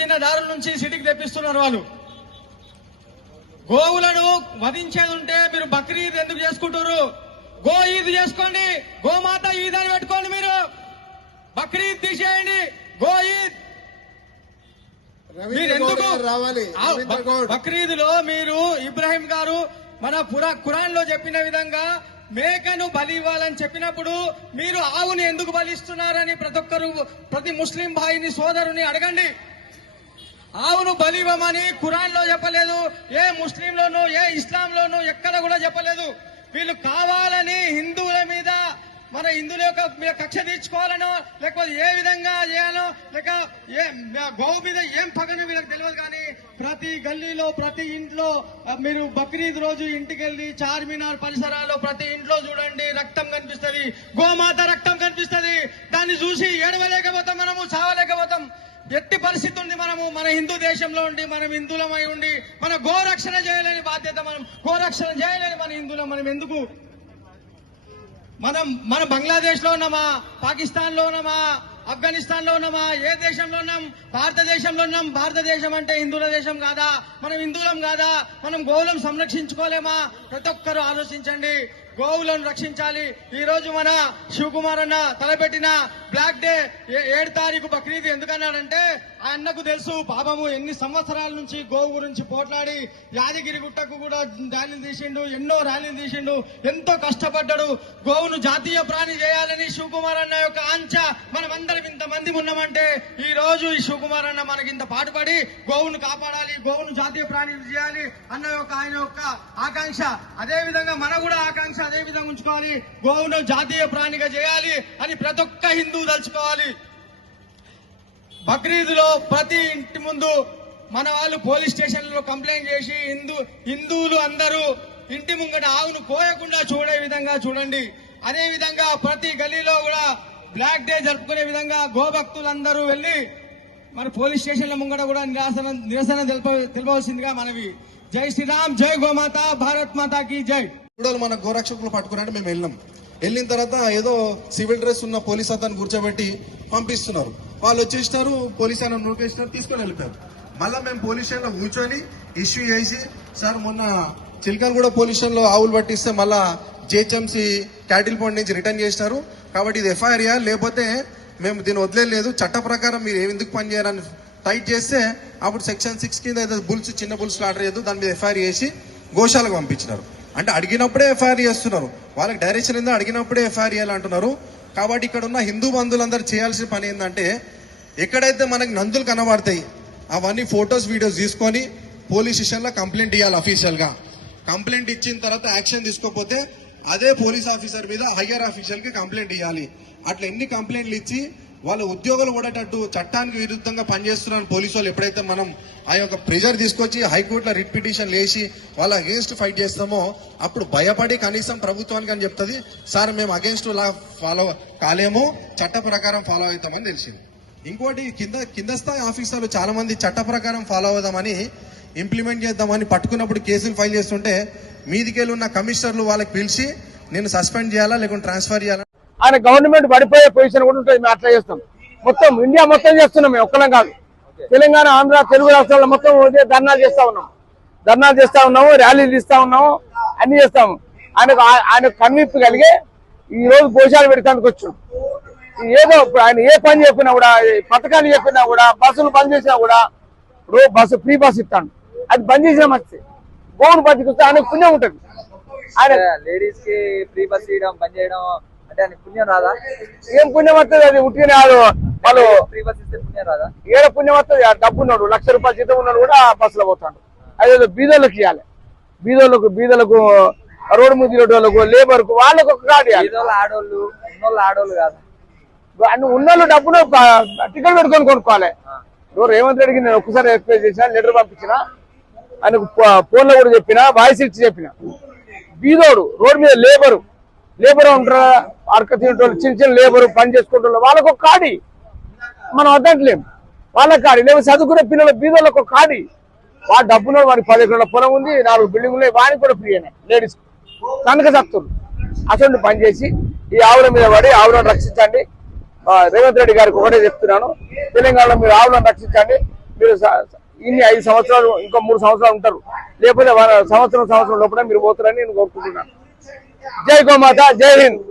చిన్న దారుల నుంచి సిటీకి తెప్పిస్తున్నారు వాళ్ళు. గోవులను వధించేది ఉంటే మీరు బక్రీద్ ఎందుకు చేసుకుంటారు? గో ఈద్ చేసుకోండి, గోమాత ఈద్ అని పెట్టుకోండి. మీరు బక్రీద్ తీసేయండి, గో ఈద్. మీరు ఎందుకు బక్రీద్ లో మీరు ఇబ్రాహిం గారు మన ఖురాన్ లో చెప్పిన విధంగా మేకను బలి ఇవ్వాలని చెప్పినప్పుడు మీరు ఆవుని ఎందుకు బలిస్తున్నారని ప్రతి ముస్లిం భాయిని సోదరుని అడగండి. ఆవును బలి ఇవ్వమని ఖురాన్ లో చెప్పలేదు, ఏ ముస్లింలోనూ ఏ ఇస్లాంలోనూ ఎక్కడ కూడా చెప్పలేదు. వీళ్ళు కావాలని హిందువుల మీద మన హిందువుల యొక్క కక్ష తీర్చుకోవాలనో లేకపోతే ఏ విధంగా చేయాలో లేక గోవు మీద ఏం పగనో వీళ్ళకి తెలియదు. కానీ ప్రతి గల్లీలో ప్రతి ఇంట్లో మీరు బక్రీద్ రోజు ఇంటికి వెళ్ళి చార్మినార్ పరిసరాల్లో ప్రతి ఇంట్లో చూడండి, రక్తం కనిపిస్తుంది, గోమాత రక్తం కనిపిస్తుంది. దాన్ని చూసి ఏడవలేకపోతాం, మనము చావలేకపోతాం. ఎట్టి పరిస్థితి ఉంది. మనము మన హిందూ దేశంలో ఉండి మనం హిందువులమై ఉండి మన గోరక్షణ చేయలేని బాధ్యత, మనం గోరక్షణ చేయలేని మన హిందువులం మనం ఎందుకు? మన బంగ్లాదేశ్ లో ఉన్నామా, పాకిస్తాన్ లో ఉన్నామా, ఆఫ్ఘనిస్తాన్ లో ఉన్నామా, ఏ దేశంలో ఉన్నాం? భారతదేశంలో ఉన్నాం. భారతదేశం అంటే హిందువుల దేశం కాదా? మనం హిందువులం కాదా? మనం గోవులను సంరక్షించుకోలేమా? ప్రతి ఒక్కరూ ఆలోచించండి. గోవులను రక్షించాలి. ఈ రోజు మన శివకుమార్ అన్న తలపెట్టిన బ్లాక్ డే 7 తారీఖు బక్రీద్ ఎందుకన్నాడంటే ఆ అన్నకు తెలుసు పాపము ఎన్ని సంవత్సరాల నుంచి గోవు గురించి పోట్లాడి యాదగిరి గుట్టకు కూడా ర్యాలీలు తీసిండు, ఎన్నో ర్యాలీలు తీసిండు, ఎంతో కష్టపడ్డాడు. గోవును జాతీయ ప్రాణి చేయాలని శివకుమార్ అన్న యొక్క ఆంక్ష. మనమందరం ఇంతమంది ఉన్నామంటే ఈ రోజు ఈ శివకుమార్ అన్న మనకింత పాటుపడి గోవును కాపాడాలి, గోవును జాతీయ ప్రాణి చేయాలి అన్న ఆయన యొక్క ఆకాంక్ష. అదే విధంగా మన కూడా ఆకాంక్ష అదే విధంగా ఉంచుకోవాలి. గోవును జాతీయ ప్రాణిగా చేయాలి అని ప్రతి ఒక్క హిందువు తలుచుకోవాలి. బక్రీద్ లో ప్రతి ఇంటి ముందు మన వాళ్ళు పోలీస్ స్టేషన్లలో కంప్లైంట్ చేసి హిందువులు అందరూ ఇంటి ముంగట ఆవును కోయకుండా చూడే విధంగా చూడండి. అదే విధంగా ప్రతి గల్లీలో కూడా బ్లాక్ డే జరుపుకునే విధంగా గోభక్తులందరూ వెళ్లి మన పోలీస్ స్టేషన్ల ముంగట కూడా నిరసన తెలపవలసిందిగా మనవి. జై శ్రీరామ్, జై గోమాత, భారత్ మాతాకి జై. మన గోరక్షకులు పట్టుకున్నట్టు మేము వెళ్ళిన తర్వాత ఏదో సివిల్ డ్రెస్ ఉన్న పోలీస్ అతను కూర్చోబెట్టి పంపిస్తున్నారు. వాళ్ళు వచ్చేసినారు, పోలీస్ ఆయన నూకేసినారు, తీసుకొని వెళ్ళిపోయారు. మళ్ళా మేము పోలీస్ స్టేషన్ లో కూర్చొని ఇష్యూ చేసి, సార్ మొన్న చిల్కన్గూడ పోలీస్ స్టేషన్ లో ఆవులు పట్టిస్తే మళ్ళా జిహెచ్ఎంసీ క్యాటిల్ పాయింట్ నుంచి రిటర్న్ చేసినారు. కాబట్టి ఇది ఎఫ్ఐఆర్ చేయాలి, లేకపోతే మేము దీన్ని వదిలేదు, చట్ట ప్రకారం మీరు ఎందుకు పని చేయాలని టైట్ చేస్తే అప్పుడు సెక్షన్ 6 కింద ఏదో బుల్స్ చిన్న బుల్స్ ఆర్డర్ చేయదు, దాని మీద ఎఫ్ఐఆర్ చేసి గోశాలకు పంపించినారు. అంటే అడిగినప్పుడే ఎఫ్ఐఆర్ చేస్తున్నారు, వాళ్ళకి డైరెక్షన్ ఏందో అడిగినప్పుడే ఎఫ్ఐఆర్ చేయాలంటున్నారు. కాబట్టి ఇక్కడ ఉన్న హిందూ బంధువులందరూ చేయాల్సిన పని ఏంటంటే ఎక్కడైతే మనకి నందులు కనబడతాయి అవన్నీ ఫొటోస్ వీడియోస్ తీసుకొని పోలీస్ స్టేషన్లో కంప్లైంట్ ఇవ్వాలి. అఫీషియల్ గా కంప్లైంట్ ఇచ్చిన తర్వాత యాక్షన్ తీసుకోకపోతే అదే పోలీస్ ఆఫీసర్ మీద హయ్యర్ ఆఫీషియల్ కి కంప్లైంట్ ఇవ్వాలి. అట్లా ఎన్ని కంప్లైంట్లు ఇచ్చి వాళ్ళ ఉద్యోగాలు పడేటట్టు చట్టానికి విరుద్ధంగా పనిచేస్తున్న పోలీసు వాళ్ళు ఎప్పుడైతే మనం ఆ యొక్క ప్రెజర్ తీసుకొచ్చి హైకోర్టులో రిట్ పిటిషన్ వేసి వాళ్ళ అగేన్స్ట్ ఫైట్ చేస్తామో అప్పుడు భయపడి కనీసం ప్రభుత్వానికి అని చెప్తుంది, సార్ మేము అగేన్స్ట్ లా ఫాలో కాలేము, చట్ట ప్రకారం ఫాలో అవుతామని తెలిసింది. ఇంకోటి కింద స్థాయి ఆఫీసర్లు చాలా మంది చట్ట ప్రకారం ఫాలో అవుదామని ఇంప్లిమెంట్ చేద్దామని పట్టుకున్నప్పుడు కేసులు ఫైల్ చేస్తుంటే మీదికెళ్ళి ఉన్న కమిషనర్లు వాళ్ళకి పిలిచి నేను సస్పెండ్ చేయాలా లేకుంటే ట్రాన్స్ఫర్ చేయాలా, ఆయన గవర్నమెంట్ పడిపోయే పొజిషన్ కూడా ఉంటుంది. మేము అట్లా చేస్తాం. మొత్తం ఇండియా మొత్తం చేస్తున్నాం, మేము ఒక్కలం కాదు. తెలంగాణ, ఆంధ్ర, తెలుగు రాష్ట్రాల్లో మొత్తం ధర్నాలు చేస్తా ఉన్నాము, ర్యాలీలు తీస్తా ఉన్నాము, అన్ని చేస్తాము. ఆయన కన్విప్పు కలిగే ఈ రోజు భోజనాలు పెడతానికి వచ్చాం. ఏదో ఆయన ఏ పని చెప్పినా కూడా, పథకాలు చెప్పినా కూడా, బస్సులు బంద్ చేసినా కూడా బస్సు ఫ్రీ బస్ ఇస్తాడు. అది బంద్ చేసినా మంచిది. గోవును బతికిస్తే ఆయనకు పుణ్యం ఉంటుంది. ఆయన లేడీస్ కి ఫ్రీ బస్ ఇవ్వడం బంద్ చేయడం అంటే పుణ్యం రాదా? ఏం పుణ్యం వస్తుంది? అది ఉట్టిగానే వాళ్ళు ఫ్రీ బస్ ఇస్తే పుణ్యం రాదా? ఏదో పుణ్యం వస్తుంది. డబ్బు ఉన్నాడు, ₹1,00,000 జీతం ఉన్నాడు కూడా బస్సులో పోతాడు. అదేదో బీదోళ్ళకి ఇవ్వాలి. బీదోళ్ళకు రోడ్డు మీద వాళ్ళకు, లేబర్ కు, వాళ్ళకు ఒక కార్డు ఇవ్వాలి. ఆడోళ్ళు ఆడోళ్ళు కాదు, ఉన్నోళ్ళు డబ్బును టికెట్ పెట్టుకొని కొనుక్కోవాలి. రేవంత్ రెడ్డికి నేను ఒక్కసారి ఎక్స్ప్లెయిన్ చేసిన, లెటర్ పంపించిన, ఆయనకు ఫోన్ లో కూడా చెప్పిన, వాయిస్ ఇచ్చి చెప్పిన. బీదోడు రోడ్డు మీద లేబర్ ఉంటారా, అరక తినేటోళ్ళు, చిన్న లేబర్ పని చేసుకుంటారు, వాళ్ళకు ఒక కాడి. మనం వద్దంటలేం, వాళ్ళకి కాడి. లేకపోతే చదువుకునే పిల్లల బీదోళ్ళకు ఒక కాడి. వాడు డబ్బులో వాడికి 10 ఎకరాల పొలం ఉంది, 4 బిల్డింగ్లు, వాడికి కూడా ఫ్రీ అయినాయి. లేడీస్ కనుక చదువుతారు. అసలు పని చేసి ఈ ఆవుల మీద పడి ఆవులను రక్షించండి. రేవంత్ రెడ్డి గారికి ఒకటే చెప్తున్నాను, తెలంగాణలో మీరు ఆవులను రక్షించండి. మీరు ఇన్ని 5 సంవత్సరాలు ఇంకో 3 సంవత్సరాలు ఉంటారు, లేకపోతే సంవత్సరం లోపల మీరు పోతారని నేను కోరుకుంటున్నాను. జై గోమాత, జై హింద్.